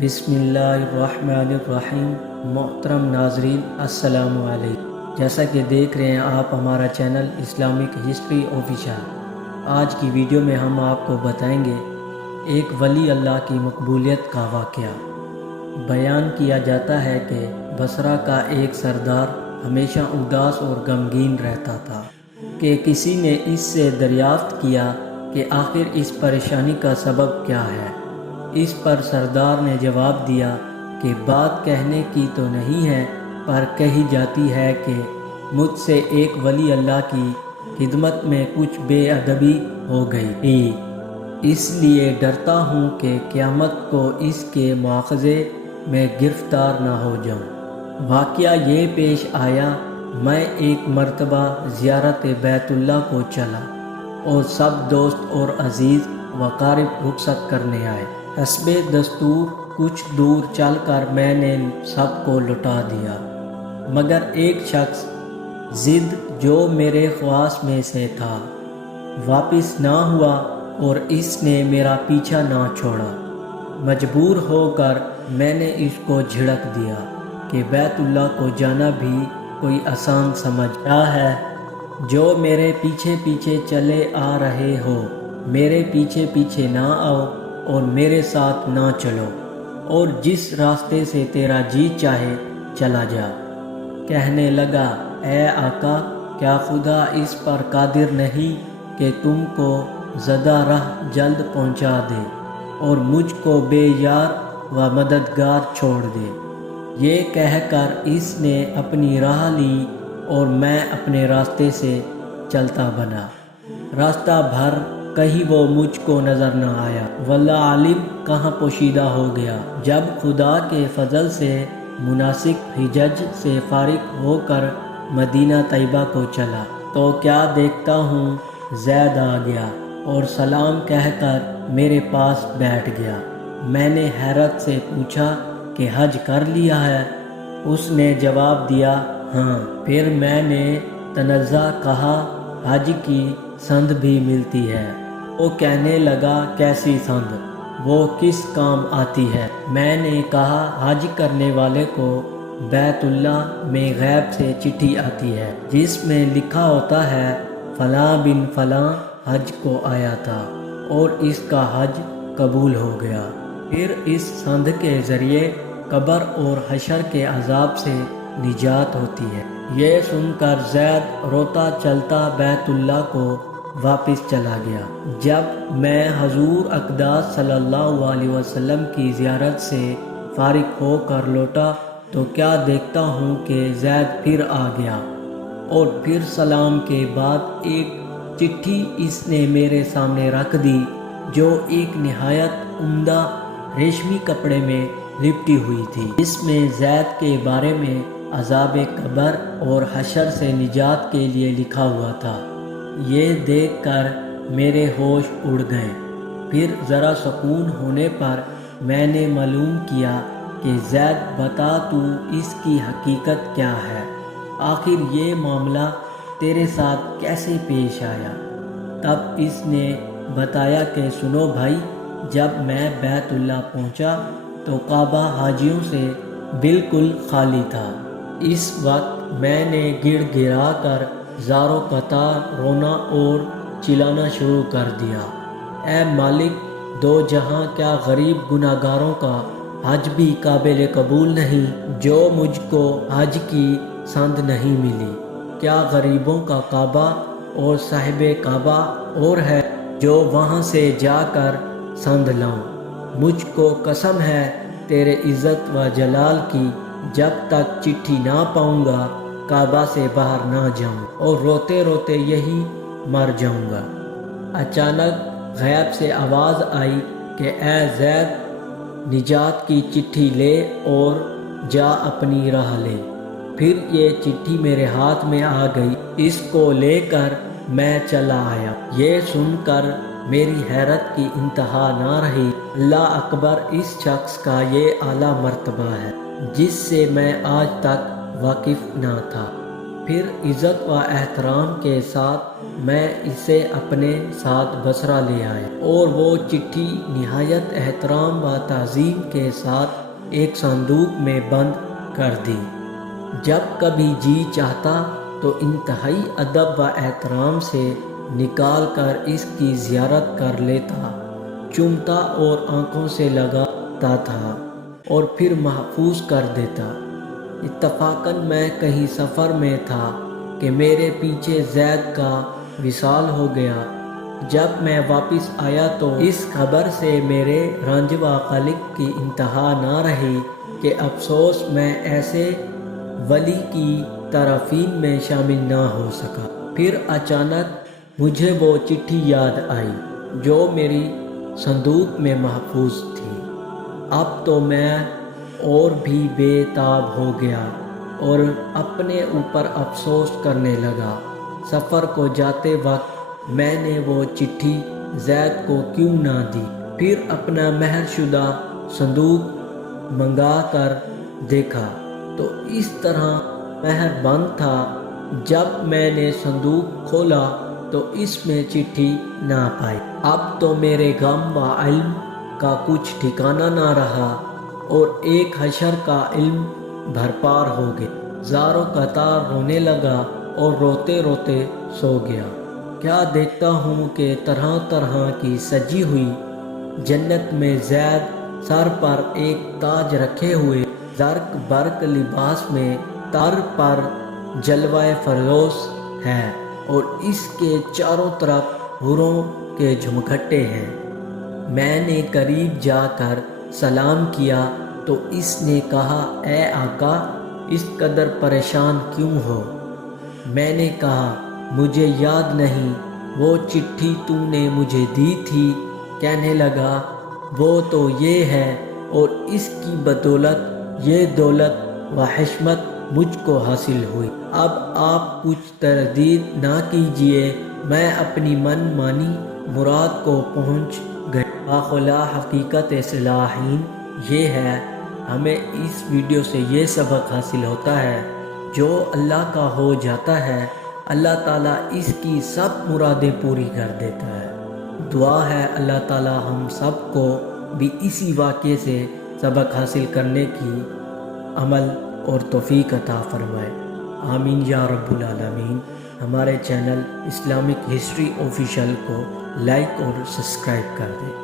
بسم اللہ الرحمن الرحیم۔ محترم ناظرین السلام علیکم۔ جیسا کہ دیکھ رہے ہیں آپ ہمارا چینل اسلامک ہسٹری آفیشل، آج کی ویڈیو میں ہم آپ کو بتائیں گے ایک ولی اللہ کی مقبولیت کا واقعہ۔ بیان کیا جاتا ہے کہ بصرہ کا ایک سردار ہمیشہ اداس اور غمگین رہتا تھا کہ کسی نے اس سے دریافت کیا کہ آخر اس پریشانی کا سبب کیا ہے۔ اس پر سردار نے جواب دیا کہ بات کہنے کی تو نہیں ہے، پر کہی جاتی ہے کہ مجھ سے ایک ولی اللہ کی خدمت میں کچھ بے ادبی ہو گئی، اس لیے ڈرتا ہوں کہ قیامت کو اس کے مواخذے میں گرفتار نہ ہو جاؤں۔ واقعہ یہ پیش آیا، میں ایک مرتبہ زیارت بیت اللہ کو چلا اور سب دوست اور عزیز وقارب رخصت کرنے آئے۔ حسب دستور کچھ دور چل کر میں نے سب کو لٹا دیا، مگر ایک شخص ضد جو میرے خواص میں سے تھا واپس نہ ہوا اور اس نے میرا پیچھا نہ چھوڑا۔ مجبور ہو کر میں نے اس کو جھڑک دیا کہ بیت اللہ کو جانا بھی کوئی آسان سمجھتا ہے۔ جو میرے پیچھے پیچھے چلے آ رہے ہو، میرے پیچھے پیچھے نہ آؤ اور میرے ساتھ نہ چلو، اور جس راستے سے تیرا جی چاہے چلا جا۔ کہنے لگا، اے آقا، کیا خدا اس پر قادر نہیں کہ تم کو زدہ راہ جلد پہنچا دے اور مجھ کو بے یار و مددگار چھوڑ دے؟ یہ کہہ کر اس نے اپنی راہ لی اور میں اپنے راستے سے چلتا بنا۔ راستہ بھر کہیں وہ مجھ کو نظر نہ آیا، واللہ عالم کہاں پوشیدہ ہو گیا۔ جب خدا کے فضل سے مناسک حجج سے فارغ ہو کر مدینہ طیبہ کو چلا تو کیا دیکھتا ہوں، زید آ گیا اور سلام کہہ کر میرے پاس بیٹھ گیا۔ میں نے حیرت سے پوچھا کہ حج کر لیا ہے؟ اس نے جواب دیا، ہاں۔ پھر میں نے تنزہ کہا، حج کی سند بھی ملتی ہے؟ وہ کہنے لگا، کیسی سند؟ وہ کس کام آتی ہے؟ میں نے کہا، حج کرنے والے کو بیت اللہ میں غیب سے چٹھی آتی ہے جس میں لکھا ہوتا ہے فلاں بن فلاں حج کو آیا تھا اور اس کا حج قبول ہو گیا۔ پھر اس سند کے ذریعے قبر اور حشر کے عذاب سے نجات ہوتی ہے۔ یہ سن کر زید روتا چلتا بیت اللہ کو واپس چلا گیا۔ جب میں حضور اقدس صلی اللہ علیہ وسلم کی زیارت سے فارغ ہو کر لوٹا تو کیا دیکھتا ہوں کہ زید پھر آ گیا، اور پھر سلام کے بعد ایک چٹھی اس نے میرے سامنے رکھ دی جو ایک نہایت عمدہ ریشمی کپڑے میں لپٹی ہوئی تھی۔ اس میں زید کے بارے میں عذاب قبر اور حشر سے نجات کے لیے لکھا ہوا تھا۔ یہ دیکھ کر میرے ہوش اڑ گئے۔ پھر ذرا سکون ہونے پر میں نے معلوم کیا کہ زید بتا تو اس کی حقیقت کیا ہے، آخر یہ معاملہ تیرے ساتھ کیسے پیش آیا؟ تب اس نے بتایا کہ سنو بھائی، جب میں بیت اللہ پہنچا تو کعبہ حاجیوں سے بالکل خالی تھا۔ اس وقت میں نے گڑ گڑا کر زاروں قطار رونا اور چلانا شروع کر دیا، اے مالک دو جہاں، کیا غریب گناہ گاروں کا حج بھی قابل قبول نہیں؟ جو مجھ کو حج کی سند نہیں ملی، کیا غریبوں کا کعبہ اور صاحب کعبہ اور ہے جو وہاں سے جا کر سند لاؤں؟ مجھ کو قسم ہے تیرے عزت و جلال کی، جب تک چٹھی نہ پاؤں گا کعبہ سے باہر نہ جاؤں اور روتے روتے یہی مر جاؤں گا۔ اچانک غیب سے آواز آئی کہ اے زید، نجات کی چٹھی لے اور جا اپنی راہ لے۔ پھر یہ چٹھی میرے ہاتھ میں آ گئی، اس کو لے کر میں چلا آیا۔ یہ سن کر میری حیرت کی انتہا نہ رہی۔ اللہ اکبر، اس شخص کا یہ اعلیٰ مرتبہ ہے جس سے میں آج تک واقف نہ تھا۔ پھر عزت و احترام کے ساتھ میں اسے اپنے ساتھ بصرہ لے آیا اور وہ چٹھی نہایت احترام و تعظیم کے ساتھ ایک صندوق میں بند کر دی۔ جب کبھی جی چاہتا تو انتہائی ادب و احترام سے نکال کر اس کی زیارت کر لیتا، چومتا اور آنکھوں سے لگاتا تھا اور پھر محفوظ کر دیتا۔ اتفاقاً میں کہیں سفر میں تھا کہ میرے پیچھے زید کا وصال ہو گیا۔ جب میں واپس آیا تو اس خبر سے میرے رنج و قلق کی انتہا نہ رہی کہ افسوس میں ایسے ولی کی طرفین میں شامل نہ ہو سکا۔ پھر اچانک مجھے وہ چٹھی یاد آئی جو میری صندوق میں محفوظ تھی۔ اب تو میں اور بھی بے تاب ہو گیا اور اپنے اوپر افسوس کرنے لگا۔ سفر کو جاتے وقت میں نے وہ چٹھی زید کو کیوں نہ دی؟ پھر اپنا مہر شدہ صندوق منگا کر دیکھا تو اس طرح مہر بند تھا۔ جب میں نے صندوق کھولا تو اس میں چٹھی نہ پائی۔ اب تو میرے غم و علم کا کچھ ٹھکانہ نہ رہا اور ایک حشر کا علم بھرپار ہو گیا۔ زاروں قطار رونے لگا اور روتے روتے سو گیا۔ کیا دیکھتا ہوں کہ طرح طرح کی سجی ہوئی جنت میں زید سر پر ایک تاج رکھے ہوئے زرق برق لباس میں تر پر جلوہ فردوس ہے اور اس کے چاروں طرف حوروں کے جھمکھٹے ہیں۔ میں نے قریب جا کر سلام کیا تو اس نے کہا، اے آقا، اس قدر پریشان کیوں ہو؟ میں نے کہا، مجھے یاد نہیں، وہ چٹھی تو نے مجھے دی تھی۔ کہنے لگا، وہ تو یہ ہے اور اس کی بدولت یہ دولت و حشمت مجھ کو حاصل ہوئی۔ اب آپ کچھ تردید نہ کیجئے، میں اپنی من مانی مراد کو پہنچ گئے۔ باخلا حقیقت صالحین یہ ہے، ہمیں اس ویڈیو سے یہ سبق حاصل ہوتا ہے، جو اللہ کا ہو جاتا ہے اللہ تعالیٰ اس کی سب مرادیں پوری کر دیتا ہے۔ دعا ہے اللہ تعالیٰ ہم سب کو بھی اسی واقعے سے سبق حاصل کرنے کی عمل اور توفیق عطا فرمائے۔ آمین یا رب العالمین۔ ہمارے چینل اسلامک ہسٹری آفیشیل کو لائک اور سبسکرائب کر دیں۔